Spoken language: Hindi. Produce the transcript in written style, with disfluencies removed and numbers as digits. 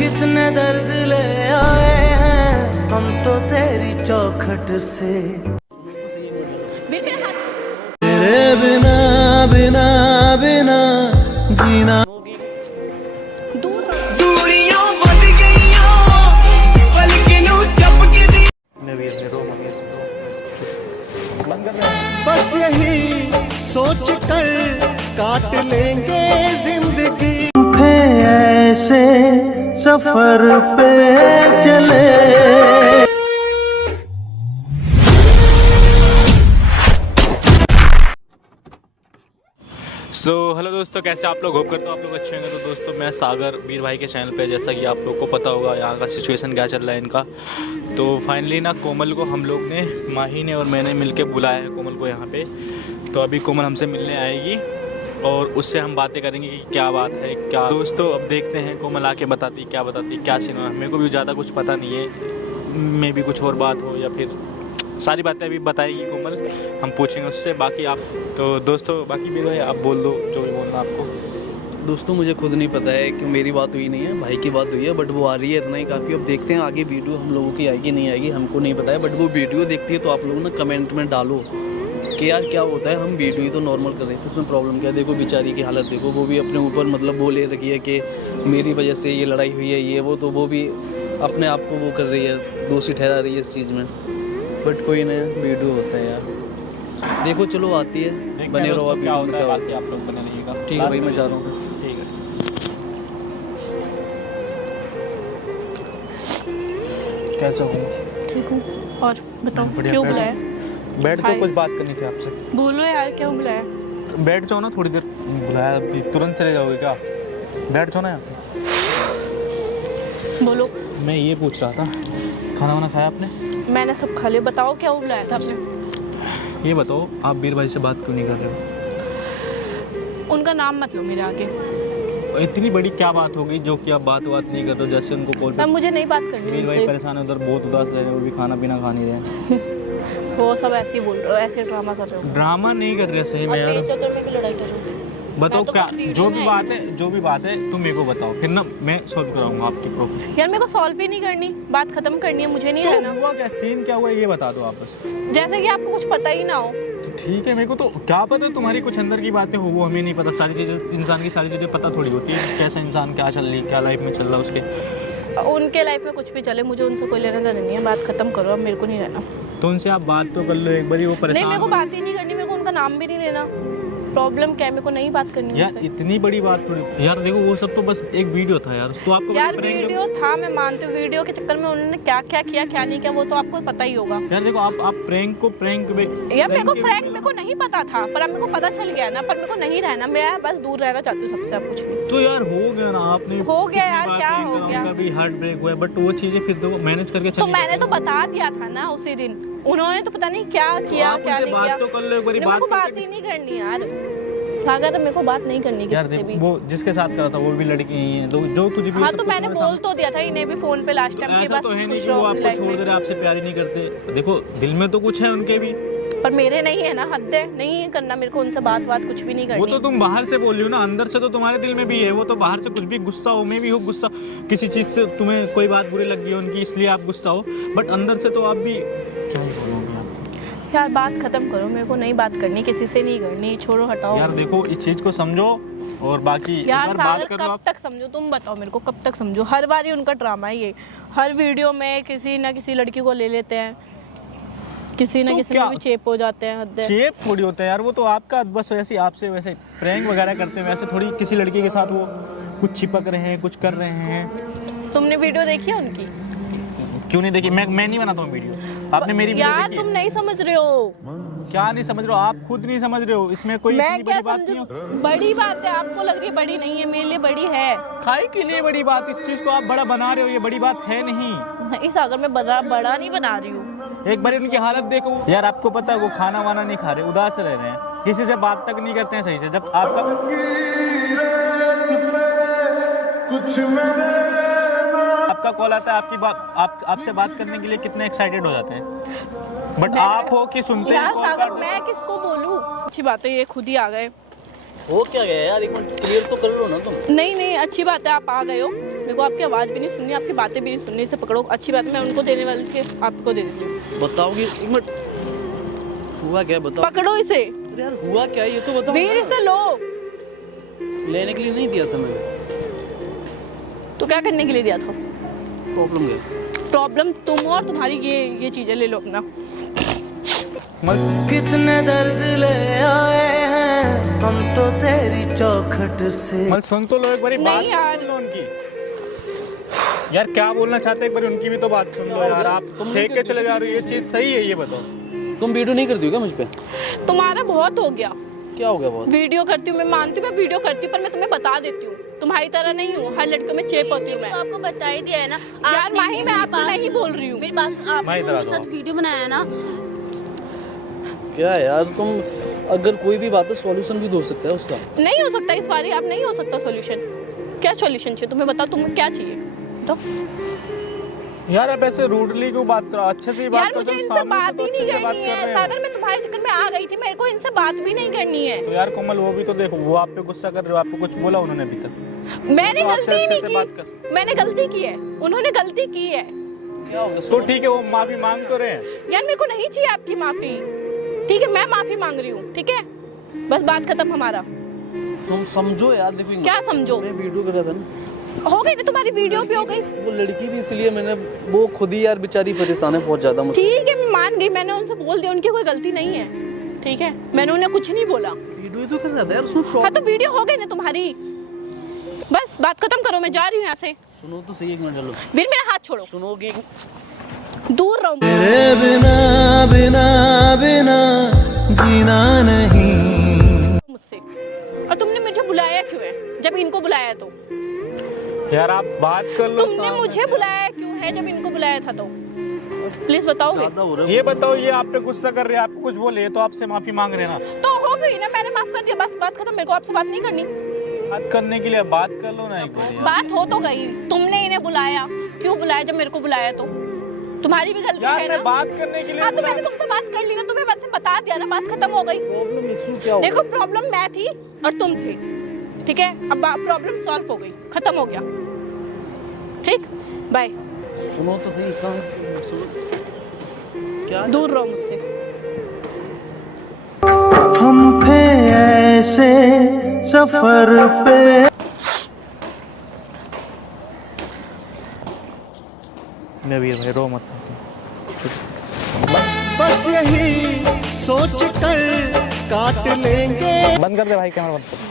कितने दर्द ले आए हैं हम तो तेरी चौखट से। तेरे बिना बिना बिना जीना। दूरियों बढ़ गईयों पलक नू चपक दी। बस यही सोच कर काट लेंगे जिंदगी। ऐसे सफर पे चले। हेलो दोस्तों, कैसे आप लोग? होप करता हूँ आप लोग अच्छे होंगे। तो दोस्तों, मैं सागर वीर भाई के चैनल पे, जैसा कि आप लोग को पता होगा यहाँ का सिचुएशन क्या चल रहा है इनका। तो फाइनली ना कोमल को हम लोग ने, माही ने और मैंने मिलके बुलाया है कोमल को यहाँ पे। तो अभी कोमल हमसे मिलने आएगी और उससे हम बातें करेंगे कि क्या बात है क्या। दोस्तों अब देखते हैं कोमल आके बताती क्या सीन है। मेरे को भी ज़्यादा कुछ पता नहीं है, मे भी कुछ और बात हो या फिर सारी बातें अभी बताएगी कोमल, हम पूछेंगे उससे। बाकी आप तो दोस्तों, बाकी भी भाई आप बोल दो जो भी बोलना आपको। दोस्तों मुझे खुद नहीं पता है कि मेरी बात हुई नहीं है, भाई की बात हुई है, बट वो आ रही है, इतना ही काफ़ी। अब देखते हैं आगे वीडियो हम लोगों की आएगी नहीं आएगी, हमको नहीं पता है। बट वो वीडियो देखती है तो आप लोग ना कमेंट में डालो कि यार क्या होता है। हम वीडियो ही तो नॉर्मल कर रहे थे, इसमें प्रॉब्लम क्या है? देखो बेचारी की हालत देखो, वो भी अपने ऊपर मतलब वो ले रखी है कि मेरी वजह से ये लड़ाई हुई है ये वो। तो वो भी अपने आप को वो कर रही है, दोषी ठहरा रही है इस चीज़ में। बट कोई नया वीडियो होता है यार, देखो चलो आती है, बने रहो आप। क्या होता है बाकी आप लोग बने रहिएगा। ठीक है भाई, मैं जा रहा हूँ। ठीक है, कैसे हो? ठीक हूँ। और बताओ क्यों बुलाया? बैठ जाओ, कुछ बात करनी थी आपसे। बोलो यार क्यों बुलाया? बैठ जाओ ना, थोड़ी देर बुलाया, अभी तुरंत चले जाओगे क्या? बैठ जाओ ना यहाँ पे। बोलो। मैं ये पूछ रहा था, खाना वाना खाया आपने? मैंने सब खा लिया। बताओ क्या बुलाया था आपने? ये बताओ, आप वीर भाई से बात क्यों नहीं कर रहे हो? उनका नाम मत लो मेरे आगे। इतनी बड़ी क्या बात होगी जो कि आप बात नहीं कर रहे हो? जैसे उनको कॉल मैं मुझे नहीं बात करनी वीर भाई उनसे। परेशान है, उधर बहुत उदास रह रहे हैं, वो भी खाना पीना खा नहीं रहे हैं। वो सब ऐसे ही बोल रहे हो, ऐसे ड्रामा कर रहे हो। ड्रामा नहीं कर रहे सही में यार। चक्कर में लड़ाई करोगे? बताओ तो क्या, बस जो वीडियो भी बात है तुम मेरे को बताओ, फिर ना मैं सॉल्व कराऊंगा आपकी प्रॉब्लम। यार मेरे को सॉल्व भी नहीं करनी, बात खत्म करनी है, मुझे नहीं तो रहना। हुआ क्या, सीन क्या हुआ ये बता दो आप बस। जैसे कि आपको कुछ पता ही ना हो। तो ठीक है, मेरे को तो क्या पता तुम्हारी कुछ अंदर की बातें हो, वो हमें नहीं पता। सारी चीज़ें, इंसान की सारी चीज़ें पता थोड़ी होती है, कैसा इंसान क्या चल रही, क्या लाइफ में चल रहा है उसके। उनके लाइफ में कुछ भी चले, मुझे उनसे कोई लेना देना नहीं है। बात खत्म करो, अब मेरे को नहीं रहना। तो उनसे आप बात तो कर लो एक बारी, वो परेशान। नहीं, मेरे को बात ही नहीं करनी, मेरे को उनका नाम भी नहीं लेना। प्रॉब्लम क्या है? मेरे को नहीं बात करनी यार, इतनी बड़ी बात थोड़ी यार। देखो वो सब तो बस एक वीडियो था यार, तो आपको यार वीडियो था, मैं मानती हूँ। वीडियो के चक्कर में उन्होंने क्या क्या किया क्या नहीं किया वो तो आपको पता ही होगा। यार देखो, आप प्रैंक यार मेरे को मेरे को नहीं पता था, पर अब मेरे को पता चल गया ना। पर मेरे को नहीं रहना, मैं बस दूर रहना चाहती हूँ सबसे। अब कुछ नहीं तो यार हो गया ना, आपने हो गया यार, क्या हो गया? कभी हार्ट ब्रेक हुआ, बट वो चीजें फिर तो मैनेज करके तो मैंने तो बता दिया था ना उसी दिन। उन्होंने तो पता नहीं क्या किया क्या नहीं किया। तो कर लो एक बारी, मेरे को बात ही नहीं करनी यार सागर, मेरे को बात नहीं करनी किसी से भी। वो जिसके साथ करा था वो भी लड़की ही है, जो तुझे भी। हाँ तो मैंने बोल तो दिया था इन्हें भी फोन पे लास्ट टाइम के। ऐसा तो है नहीं कि वो आपको छोड़ दे रहे, आपसे प्यार ही नहीं करते। देखो दिल में तो कुछ है उनके भी, पर मेरे नहीं है ना। हद है, नहीं करना मेरे को उनसे बात कुछ भी नहीं करनी। वो तो तुम बाहर से बोल रही हो ना, अंदर से तो तुम्हारे दिल में भी है। वो तो बाहर से कुछ भी गुस्सा हो, मैं भी हो गुस्सा, किसी चीज से तुम्हें कोई बात बुरी लग गई उनकी, इसलिए आप गुस्सा हो। बट अंदर से तो आप भी क्या बोलोगे आप? यार बात खत्म करो, मेरे को नहीं बात करनी, किसी से नहीं करनी, छोड़ो हटाओ। यार देखो, इस चीज को समझो और बाकी यार बात कर लो। कब तक समझो? तुम बताओ मेरे को, कब तक समझो? हर बार ही उनका ड्रामा ही है। हर वीडियो में किसी ना किसी लड़की को ले लेते हैं, किसी ना किसी में भी चेप हो जाते हैं। हद है। चेप थोड़ी होता है यार, वो तो आपका बस वैसे आपसे वैसे प्रैंक वगैरह करते हैं, वैसे थोड़ी किसी लड़की के साथ वो कुछ चिपक रहे हैं, कुछ कर रहे हैं। तुमने वीडियो देखी है उनकी? क्यों नहीं देखी? मैं नहीं बनाता हूँ वीडियो, आपने मेरी वीडियो यार देखी? तुम नहीं समझ रहे हो। क्या नहीं समझ रहे हो? आप खुद नहीं समझ रहे हो, इसमें कोई मैं इतनी क्या बड़ी बात नहीं समझू? है। बड़ी बात है, आपको लग रही है बड़ी नहीं है, मेरे लिए बड़ी है। खाई के लिए बड़ी बात, इस चीज को आप बड़ा बना रहे हो, ये बड़ी बात है नहीं। नहीं सागर, मैं बड़ा नहीं बना रही हूँ। एक बार उनकी हालत देखो यार, आपको पता है वो खाना वाना नहीं खा रहे, उदास रह रहे हैं, किसी से बात तक नहीं करते हैं सही से। जब आपका कॉल आता है, आपकी बात आपसे बात करने के लिए कितने एक्साइटेड हो जाते हैं, बट आप हो कि सुनते हैं यार कॉल सागर, कर। मैं किसको बोलूं? अच्छी बात है, ये खुद ही आ गए। हो क्या गया यार, एक मिनट क्लियर तो कर लो ना तुम। नहीं नहीं, अच्छी बात है आप आ गए हो, मेरे को आपकी आवाज़ भी नहीं सुननी, आपकी बातें भी नहीं सुननी, इसे पकड़ो। अच्छी बात है, मैं उनको देने वाली थी, आपको दे देती हूँ। बताओगी? एक मिनट, हुआ क्या है बताओ। पकड़ो इसे। अरे यार हुआ क्या है ये तो बताओ। वीर इसे लो। लेने के लिए नहीं दिया था मैंने। तो क्या करने के लिए दिया था? प्रॉब्लम क्या? प्रॉब्लम तुम और तुम्हारी ये चीज़ें ले लो अपना। कितने दर्द ले आए हैं हम तो तेरी चौखट से। मल सुन तो लो एक बारी बात नहीं यार। सुन लो उनकी। यार क्या बोलना चाहते हैं एक बारी उनकी भी तो बात सुन लो यार। आप तुम फेंक के चले जा रहे हो, ये चीज सही है? ये बताओ। तुम वीडियो नहीं करती हो क्या मुझ पे? तुम्हारा बहुत हो गया। क्या हो गया बहुत? वीडियो करती हूँ, मैं मानती हूँ मैं वीडियो करती हूँ, पर मैं तुम्हें बता देती हूँ, तुम्हारी तरह नहीं हूँ, हर लड़कियों में चेप होती हूँ मैं। तो आपको बता ही दिया है ना। यार आपने माही, मैं आपसे नहीं बोल रही हूँ। मेरी बात सुनो, आपने माही, इधर आ मेरे साथ जाओ। वीडियो बनाया है ना। क्या यार तुम, अगर कोई भी बात है सॉल्यूशन भी हो सकता है उसका। नहीं हो सकता इस बार, आप नहीं हो सकता सॉल्यूशन। क्या सॉल्यूशन चाहिए तुम्हें, बताओ तुम्हें क्या चाहिए तो। यार आप ऐसे रूडली क्यों बात करो, अच्छे से ही बात यार करो। मुझे इनसे सामने से बात तो ही अच्छे नहीं से बात करनी कर है रहे हैं। सागर, मैं तुम्हारे चक्कर में आ गई थी, मेरे को इनसे बात भी नहीं करनी है। तो यार कोमल वो भी तो देखो, वो आप पे गुस्सा कर रहे हो, आपको कुछ बोला उन्होंने अभी तक? मैंने तो आपसे गलती अच्छे से नहीं बात की, मैंने गलती की है, उन्होंने गलती की है। क्या हो गया? तो ठीक है, वो माफी मांग तो रहे हैं। यार मेरे को नहीं चाहिए आपकी माफी, ठीक है, मैं माफी मांग रही हूँ, ठीक है, बस बात खत्म हमारा। तुम समझो यार, देखो क्या समझो? मैं वीडियो कर रहा था ना, हो गई ना तुम्हारी वीडियो भी हो गई। वो लड़की भी इसलिए मैंने, वो खुद ही यार बेचारी परेशान है बहुत ज्यादा मुझसे। ठीक है मैं मान गई, मैंने उनसे बोल दिया, उनकी कोई गलती नहीं है, ठीक है, मैंने उन्हें कुछ नहीं बोला। वीडियो तो कर रहा था यार, उसमें हाँ प्रॉब्लम। तो वीडियो हो गई ना तुम्हारी, बस बात खत्म करो, मैं जा रही हूँ यहाँ से। सुनो तो सही, एक मिनट चलो। वीर मेरा हाथ छोड़ो, सुनोगे? दूर रहो। तेरे बिना बिना बिना जीना नहीं। मुझसे, और तुमने मुझे बुलाया क्यों है जब इनको बुलाया तो? यार आप बात कर लो। तुमने मुझे बुलाया क्यों है जब इनको बुलाया था तो? प्लीज बताओगे? ज्यादा हो रहा है। ये बताओ, ये आप पे गुस्सा कर रहे हैं, आपको कुछ बोले तो आपसे माफी मांग रहे हैं ना। तो हो गई ना, मैंने माफ कर दिया, बस बात खत्म, मेरे को आपसे बात नहीं करनी। बात करने के लिए बात कर लो ना एक बार यार। बात हो तो गई, तुमने इन्हें बुलाया, क्यों बुलाया जब मेरे को बुलाया तो? तुम्हारी भी गलती यार है मैं ना। बात करने के लिए हाँ तो मैंने तुमसे बात कर ली ना, तुम्हें मैंने बता दिया ना, बात खत्म हो गई। प्रॉब्लम इशू क्या हो देखो गया? प्रॉब्लम मैं थी और तुम थे, ठीक है, अब प्रॉब्लम सॉल्व हो गई, खत्म हो गया, ठीक, बाय। सुनो तो सही, कहाँ सुनो? क्या दूर रहो मुझसे। हम थे ऐसे सफर पे। नबीर भाई रो मत। बस यही सोच कर काट लेंगे। बंद कर दे भाई, कैमरा बंद कर।